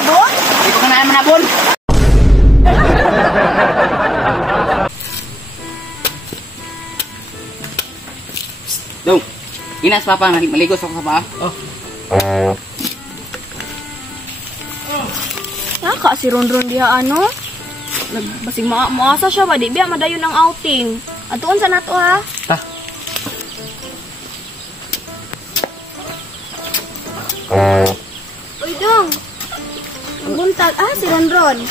sabon? Hindi ko ka na manabon. Dong, inas papa, maligo sa paa. Oh. Naka si Ronron diha ano? Basig maasa siya ba? Di biya madayon ng outing. Atuon sa nato ha? Ta. Uy dong. Ang buntag. Si Ronron.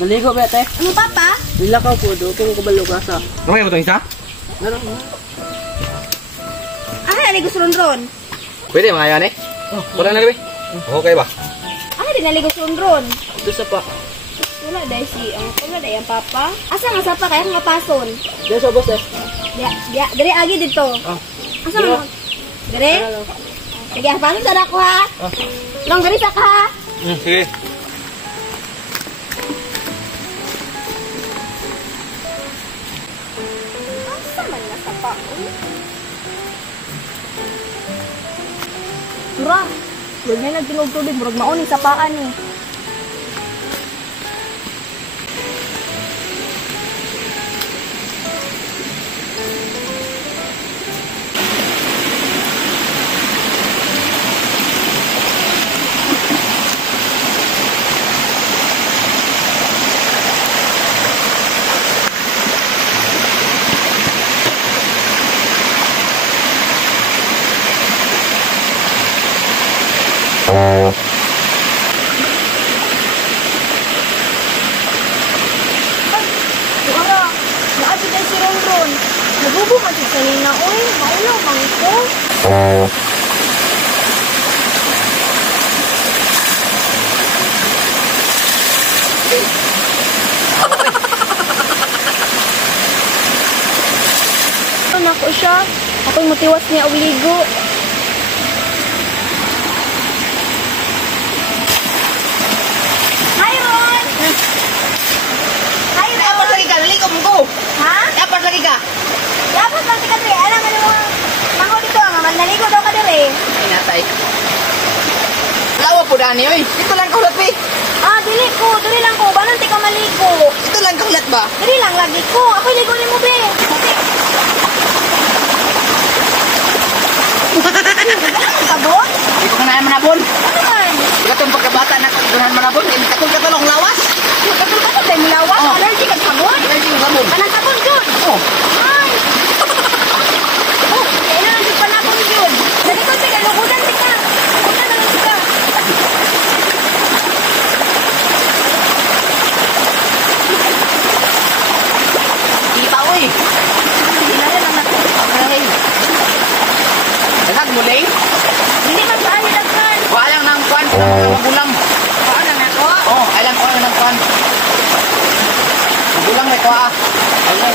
Maligo ba te? Ano papa? Nilakaw po do, kung kabalo ka sa. Okay mo to isa? Meron. Naligo si Ronron. Pwede mga yan eh. Oh, wala na gabi. Okay ba? Di naligo si Ronron. Ito sa pa. Wala dahil wala dahil ang papa. Asa nga sapa kaya nga pason? Diyan sa boss eh. Dire agi dito. Asa mo? Dire? Sige, pason sa dako ha. Long gari sa ka ha. Sige. Asa man na sapa? Mura, huwag na nagtinog-tubig. Murag mauni sa paan eh. Ara, naati tayo si Ronron. Nagubo man siya kanina. Uy, maulaw man ito. Nako siya. Ako'y mutiwas niya uligo. Hi, Ron! Hi, Ron! Dapat lagi ka, naligo mo ko. Ha? Dapat lagi ka. Dapat lang si Kadri. Alam mo naman, mango dito. Ang naligo daw ka diri. Ay, natay. Lawa po dani, oy. Ito lang kaulat, eh. Dili ko. Dili lang ko. Banon ti ka maligo. Ito lang kaulat ba? Dili lang lagi ko. Ako'y ligo ni mo, be. Sabon? Hindi ko ka na manabon. Ano man? Gatong pagkabata na kaganahan manabon. Takol ka talong lawas. Katul ka sa tayo milawan. Oh. Allergy ka sa sabon? Ay, yung sabon. Anong sabon yun? Oh. Ay! Kaya na nandun pa na ako yun. Dali ko, tika. Lukudan, tika. Lukudan na lang, tika. Kita, oy. Hinala lang ako. Okay. Dalag muling. Hindi man saan nilagkan. Walang nang kwan. Magulang. Paano na ako? Oh, alam ko nang kwan. Magulang may kwa. Ayun.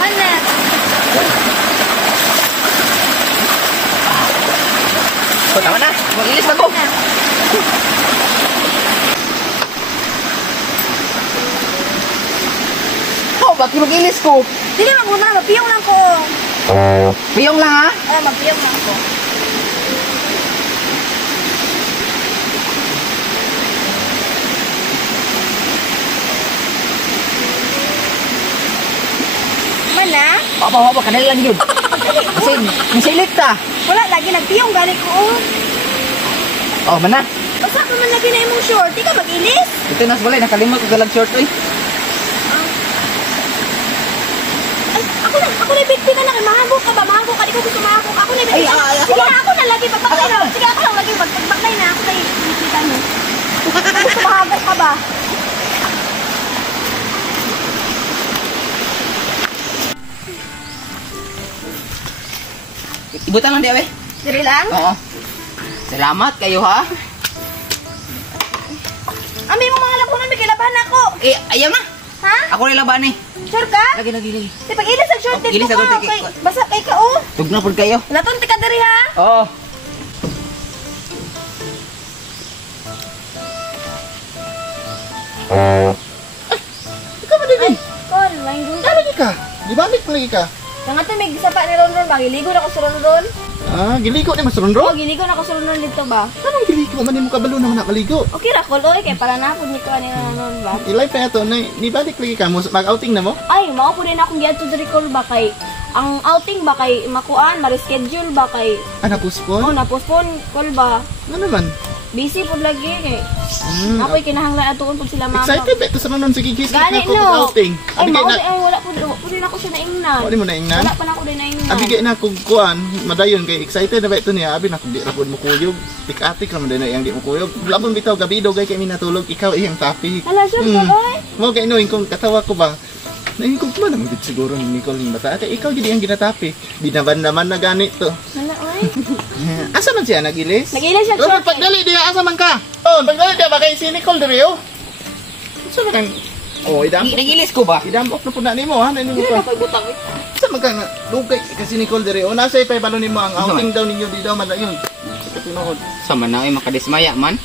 Anak. So, tama na. Mag-ilis na ko. Oh, bakit mag-ilis ko? Dili magmuna. Mapiyong lang ko. Piyong lang ha. Mapiyong lang ko. Mana? Apa-apa, kanil lang yun. Kasi, masilit ta. Wala, lagi nagpiyong gani ko. Oh, mana? Basta ka man lagi na imong short. Di ka mag-ilis. Ito nas balay, nakalimot ko galag short oy. Ay, ako na bigti ka na. Mahagok ka ba? Mahagok ka. Di ko gusto mahagok. Ako na bigti ka na. Ay, Sige na, ako na lagi. Pagbaklay na. Sige, ako lang lagi. Pagbaklay na. Ako na ikita mo. Gusto mahagok ka ba? Ibutan lang di awe. Diri lang? Oo. Salamat kayo ha. Ami mo mga labunan. May kilabahan ako. Eh, ayaw na. Ha? Ako rin laban eh. Sure ka? Lagi. Di pag-ilis ang short. Oh, gilis ako, ka. tiki. Basta kay ka, oh. Tugna po kayo. Laton, tika diri ha. Oo. Ikaw ba din? Kon, main dun. Lagi ka. Di balik lagi ka. Nga to, may sapa ni Ron Ron ba? Giligo na ko sa Ron Ron. Ah, giliko ni Mas Ronro? Oo, giligo na ko sa Ron Ron dito ba? Anong giliko man mo kabalo naman nakaligo? Okay ra, kuloy. Kaya para na po ni ko ni Ron Ron ba? Ilay pa ito, ni balik lagi ka mo, mag-outing na mo? Ay, mao po din akong giadto diri call ba kay ang outing ba kay makuan, ma-reschedule ba kay Ah, napuspon? oh, na-postpone call ba? Ano naman? Busy po lagi kay. Ako'y kinahanglan atuon po sila mama. Excited ba ito sa nanon? Sige, kiss Gani ko no. mag-outing. Ay, Abigay mao na, ay wala po rin ako siya naingnan. wala mo na ingnan? Wala pa na ako din naingnan. Abigay na kung kuan, madayon kay excited na ba ito niya? Abi na kung di rapod mo kuyog. Tik-atik naman din na iyang di mo kuyog. Labon bitaw, gabi daw kay kami natulog, ikaw iyang topic. Hala, sure ko oy. Mo kay inuin kung katawa ko ba? Naingkog man naman din siguro ni Nicole yung bata. Kaya ikaw gini ang ginatapi. Binaban naman na ganit to. Hala, oy. Asa man siya nagilis? Nagilis siya, Robert, sure. pagdali diya, asa man ka? Oh, pagdali diya ba kay si Nicole diri oh? Asa man kang... Oh, Nagilis ko ba? idamok na po na nimo ha, nanimo Dili pa. na ko'y butang eh. Asa man kang lugay kasi Nicole diri oh? Nasa ipay balo nimo ang outing daw ninyo di daw man yun. Sa katunood. Sama na ay makadismaya man.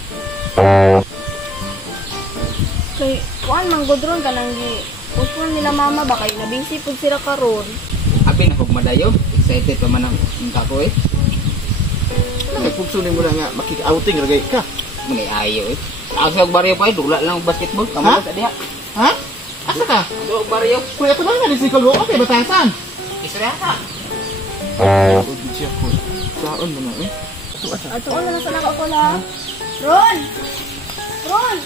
Kay, kuan man godron ka nang gi. Postpone nila mama ba kay nabisi pud sila karon. Abi na kog madayo. Excited pa man ang ko eh. Nagpugso nimo na nga makika-outing ragay ka. Muni ayo eh. Ako sa baryo pa eh, dula lang ang basketball. Ha? Kamu sa diha. Ha? Asa ka? Sa baryo. Kuya ko na nga ni si Nicole okay batasan. Isra ka. Oh, siya ko. Saan mo na eh? Atuon na lang sa nako ko la. Ron. Ron.